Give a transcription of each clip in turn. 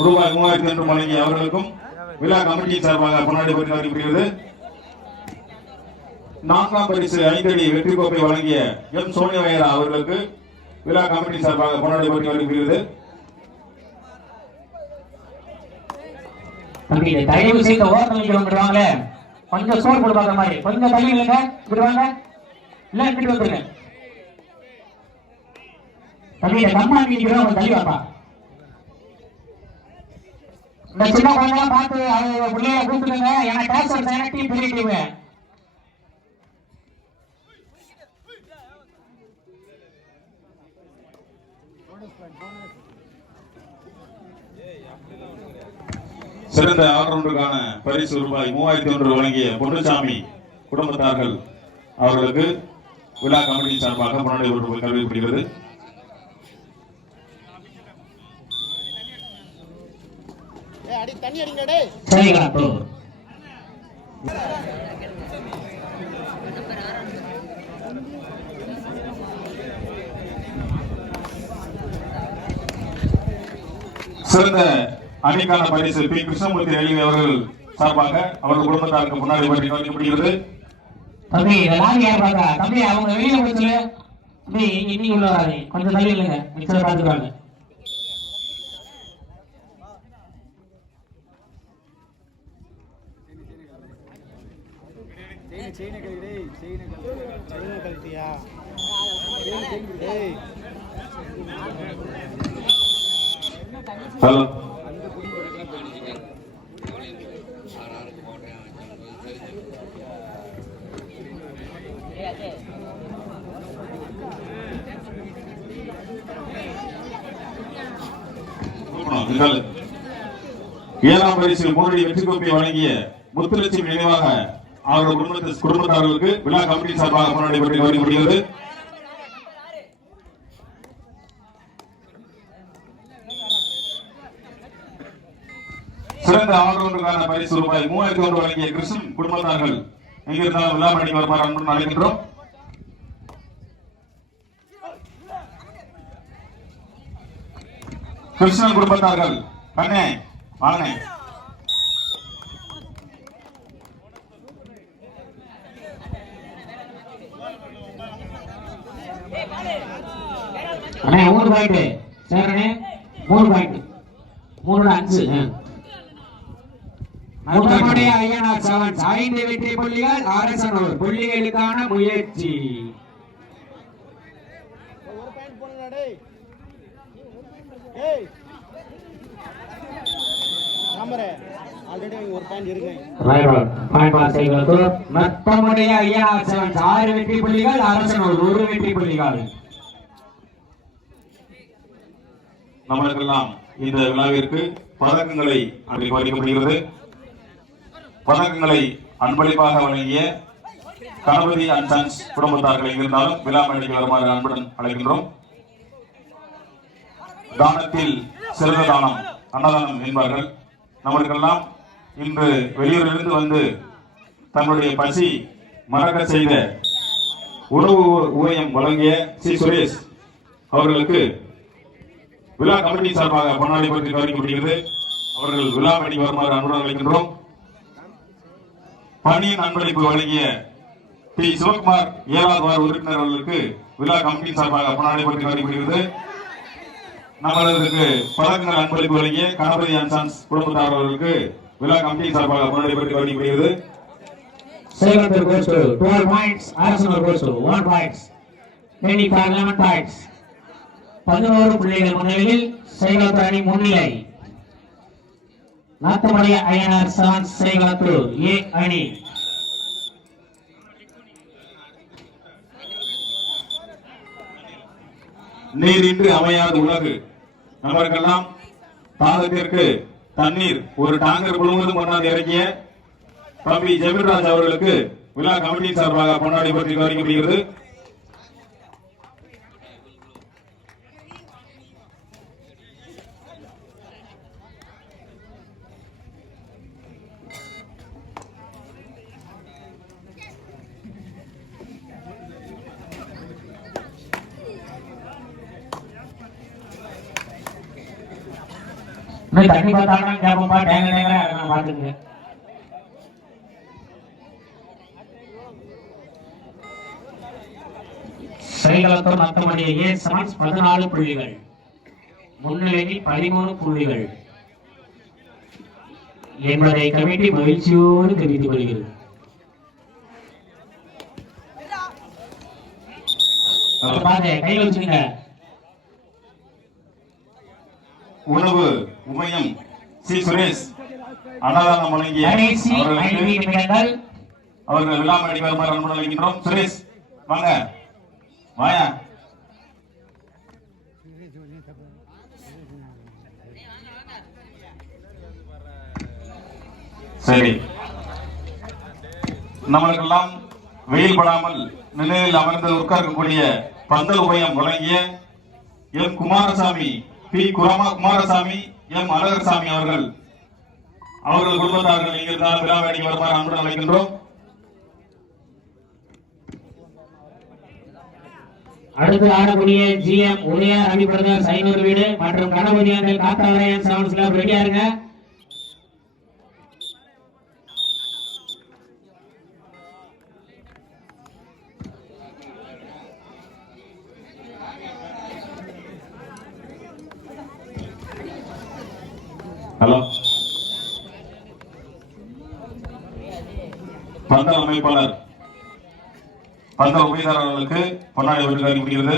ரூபாய் மூவாயிரத்தி ஒன்று வழங்கிய அவர்களுக்கும் விழா கமிட்டியின் சார்பாக பொன்னாடி பற்றி வருகிறது நான்காம் பரிசு ஐந்தடி வெற்றி கோப்பை வழங்கிய எம் சோனியா வயரா அவர்களுக்கு விழா கமிட்டி சார்பாக பொன்னாடி பற்றி வருகிறது தம்பி தயவு செய்து ஓரம் வந்துருவாங்களே கொஞ்சம் சோர் கொடுப்பாங்க மாதிரி. கொஞ்சம் தள்ளி இல்லைங்க இப்படி வாங்க. இல்ல இப்படி வந்துருங்க. தம்பி இந்த கம்மா நிக்கிறோம் தள்ளி வாப்பா. இந்த சின்ன குழந்தை பார்த்து அவங்க ஏன்னா டேக்ஸ் டீம் பெரிய டீம் சிறந்த ஆல்ரவுண்டருக்கான பரிசு ரூபாய் மூவாயிரத்தி ஒன்று வழங்கிய பொன்னுசாமி குடும்பத்தார்கள் அவர்களுக்கு விழா கமிட்டியின் சார்பாக முன்னாடி கல்வி கல்விப்படுகிறது அடி தண்ணி அடிங்க டேய். ப்ரோ சிறந்த அணிக்கான பரிசு பி. கிருஷ்ணமூர்த்தி ரயில்வே அவர்கள் சார்பாக அவர்கள் குடும்பத்தாருக்கு முன்னாடி பற்றி நோக்கப்படுகிறது தம்பி இந்த யார் பாக்கா தம்பி அவங்க வெளியில போய் சொல்லு. தம்பி இன்னைக்கு உள்ள வராது. கொஞ்சம் தள்ளி இல்லைங்க மிச்சம் பார்த்துக்காங்க. செயினை கழட்டியா டேய் ஏழாம் பரிசில் மூன்றடி வெற்றி கோப்பை வழங்கிய முத்துலட்சுமி நினைவாக அவர்கள் குடும்பத்து குடும்பத்தார்களுக்கு விழா கமிட்டி சார்பாக முன்னாடி பற்றி கவனிக்கப்படுகிறது சிறந்த ஆல்ரவுண்டருக்கான பரிசு ரூபாய் மூவாயிரத்தி ஒன்று வழங்கிய கிருஷ்ணன் குடும்பத்தார்கள் எங்கிருந்தாலும் விழா மணி வருமாறு அன்புடன் அழைக்கின்றோம் கிருஷ்ணன் குடும்பத்தார்கள் கண்ணே வாங்க. அண்ணே மூணு பாயிண்ட் சரிண்ணே மூணு பாயிண்ட் மூணு அஞ்சு. மற்றபடி ஐயனார் செவன்ஸ் ஐந்து வெற்றி புள்ளிகள் அரசனூர் புள்ளிகளுக்கான முயற்சி. ஒரு பாயிண்ட் போடுங்கடா டேய் ஏய் ராமரே ஆல்ரெடி ஒரு பாயிண்ட் இருக்கு பாயிண்ட் பாஸ் செய்வது மற்றபடி ஐயனார் செவன்ஸ் ஆறு வெற்றி புள்ளிகள் அரசனூர் ஒரு வெற்றி புள்ளிகள். நம்மளுக்கெல்லாம் இந்த விழாவிற்கு பதக்கங்களை அன்றைக்கு பதக்கங்களை அன்பளிப்பாக வழங்கிய கணபதி அண்ட் சன்ஸ் குடும்பத்தார்கள் இருந்தாலும் விழா மேடைக்கு வருமாறு அன்புடன் அழைக்கின்றோம். தானத்தில் சிறந்த தானம் அன்னதானம் என்பார்கள். நம்மளுக்கெல்லாம் இன்று வெளியூரிலிருந்து வந்து தங்களுடைய பசி மறக்க செய்த உணவு ஊதியம் வழங்கிய சி. சுரேஷ் அவர்களுக்கு விழா கமிட்டி சார்பாக பொன்னாடி பற்றி கவனிக்கப்படுகிறது அவர்கள் விழா பணி வருமாறு அன்புடன் அழைக்கின்றோம். பணியின் அன்பளிப்பு வழங்கிய பி. சிவகுமார் ஏழாவது வார உறுப்பினர் அவர்களுக்கு விழா கமிட்டி சார்பாக பொன்னாடி பற்றி கவனிக்கப்படுகிறது நம்மளுக்கு பழக்கங்கள் அன்பளிப்பு வழங்கிய கணபதி அன்சான்ஸ் குடும்பத்தார் அவர்களுக்கு விழா கமிட்டி சார்பாக பொன்னாடி பற்றி கவனிக்கப்படுகிறது Sekar goes to 12 points Arasanur goes to 1 points Delhi for 11 பதினோரு புள்ளிகள் முன்னிலையில் சேகர் அணி முன்னிலை. நாத்தமடைய ஐஎன்ஆர் சான் சேகர் ஏ அணி. நீரின்றி அமையாது உலகு. நம்மளுக்கெல்லாம் தாகத்திற்கு தண்ணீர். ஒரு டாங்கர் முழுவதும் கொண்டாந்து இறக்கிய தம்பி ஜெமின்ராஜ் அவர்களுக்கு விழா கமிட்டி சார்பாக கொண்டாடி பற்றி கவனிக்கப்படுகிறது இன்னும் தண்ணி பார்த்தாலும் கேட்போம்ப்பா டேங்க டேங்கரா நான் பார்த்துக்குங்க சரிகளத்தோர் மத்தமடைய ஏ சமன்ஸ் பதினாலு புள்ளிகள். முன்னிலையில் பதிமூணு புள்ளிகள். என்பதை கமிட்டி மகிழ்ச்சியோடு தெரிவித்துக் கொள்கிறது. பாருங்க கையில் வச்சுங்க உணவு உமையம் சி. சுரேஷ் அன்னதானம் வழங்கிய அவர்கள் விழாம அடி வருமாறு அன்புடன் அழைக்கின்றோம் சுரேஷ் வாங்க. வாயா. சரி. நம்மளுக்கெல்லாம் வெயில் படாமல் நிலையில் அமர்ந்து உட்கார்க்கக்கூடிய பந்தல் உபயம் வழங்கிய M. Kumarasamy P. Kumarasamy M. Alagarsamy அவர்கள். அவர்கள் குடும்பத்தார்கள் இங்கிருந்தால் விழாவேடி வருமாறு அன்புடன் அழைக்கின்றோம். அடுத்து ஆடக்கூடிய ஜிஎம் உதயா ரவி பிரதர்ஸ் சைனூர் வீடு மற்றும் கணபதி அண்ணல் காத்தாவரையன் செவன்ஸ் கிளப் ரெடியா இருங்க. ஹலோ. பந்தல் அமைப்பாளர். பந்தல் உபயதாரர்களுக்கு பொன்னாடி விருது அறிவிக்கிறது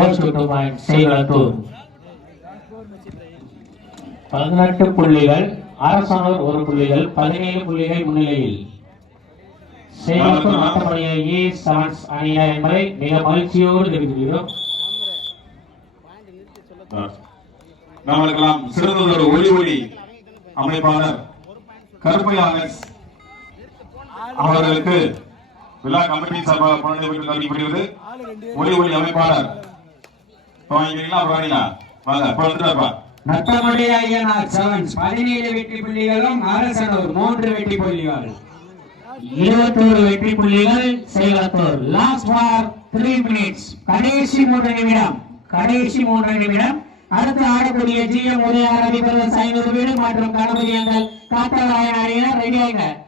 பாயிண்ட் பதினெட்டு புள்ளிகள் அரசாணர் ஒரு புள்ளிகள் பதினேழு புள்ளிகள் முன்னிலையில். ஏ செவன்ஸ் என்பதை மிக மகிழ்ச்சியோடு நம்மளுக்கெல்லாம் சிறந்ததொரு ஒளி ஒளி அமைப்பாளர் கருப்பையா அவர்களுக்கு விழா கமிட்டி சார்பாக ஒளி ஒளி அமைப்பாளர் வாங்கிக்கிறீங்களா வாங்கினா வாங்க ஐயனார் செவன்ஸ் பதினேழு வெற்றி புள்ளிகளும் அரசனூர் மூன்று வெற்றி புள்ளிகள். இருபத்தோரு வெற்றி புள்ளிகள் Selathur last for three minutes கடைசி மூன்று நிமிடம். கடைசி மூன்று நிமிடம். அடுத்து ஆடக்கூடிய ஜிஎம் எம் ரவி பிரதர்ஸ் ஐநூறு வீடு. மற்றும் கணபதி அங்கள் காத்தவராயன் அணியினர் ரெடி ஆயினர்.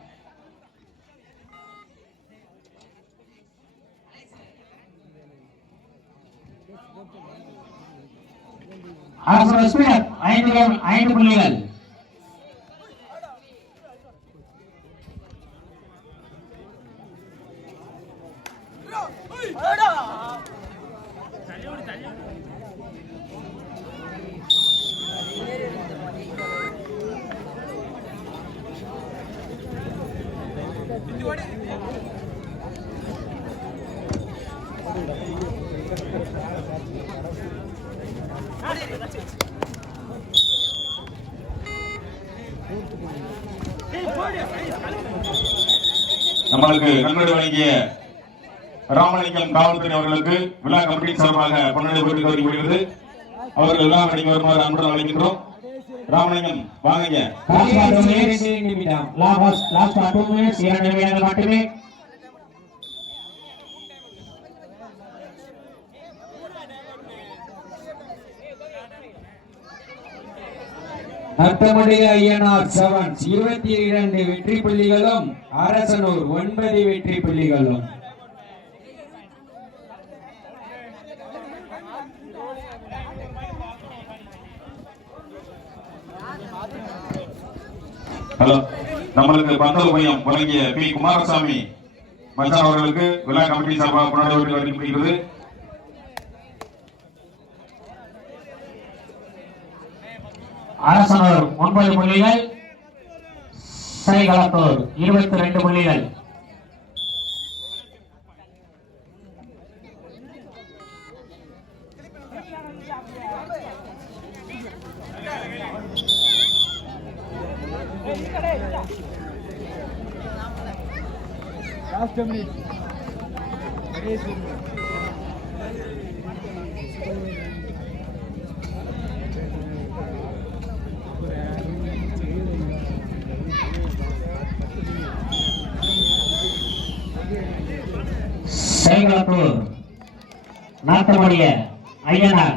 அரசு ஸ்பீடர் ஐந்து ஐந்து புள்ளிகள். நம்மளுக்கு நன்கொடை வழங்கிய ராமலிங்கம் காவல்துறை அவர்களுக்கு விழா கமிட்டி சார்பாக பன்னெண்டு விருது வருகிறது அவர்கள் விழா நடிக்க வருமாறு அன்புடன் அழைக்கின்றோம். ராமலிங்கம் வாங்க மட்டுமே நிமிடம் லாஸ்ட் லாஸ்ட் டூ மினிட்ஸ் இரண்டு நிமிடங்கள் மட்டுமே அர்த்தமுடைய ஐயனார் செவன்ஸ் இருபத்தி இரண்டு வெற்றி புள்ளிகளும் அரசனூர் ஒன்பது வெற்றி புள்ளிகளும். ஹலோ நம்மளுக்கு பந்தல் மையம் வழங்கிய பி. குமாரசாமி மச்சான் அவர்களுக்கு விழா கமிட்டி சார்பாக பொன்னாடி விருது அரசனூர் ஒன்பது புள்ளிகள் சைகளத்தூர் இருபத்தி ரெண்டு புள்ளிகள் Last minute. சைகளத்தூர் நாத்தமணிய ஐயனார்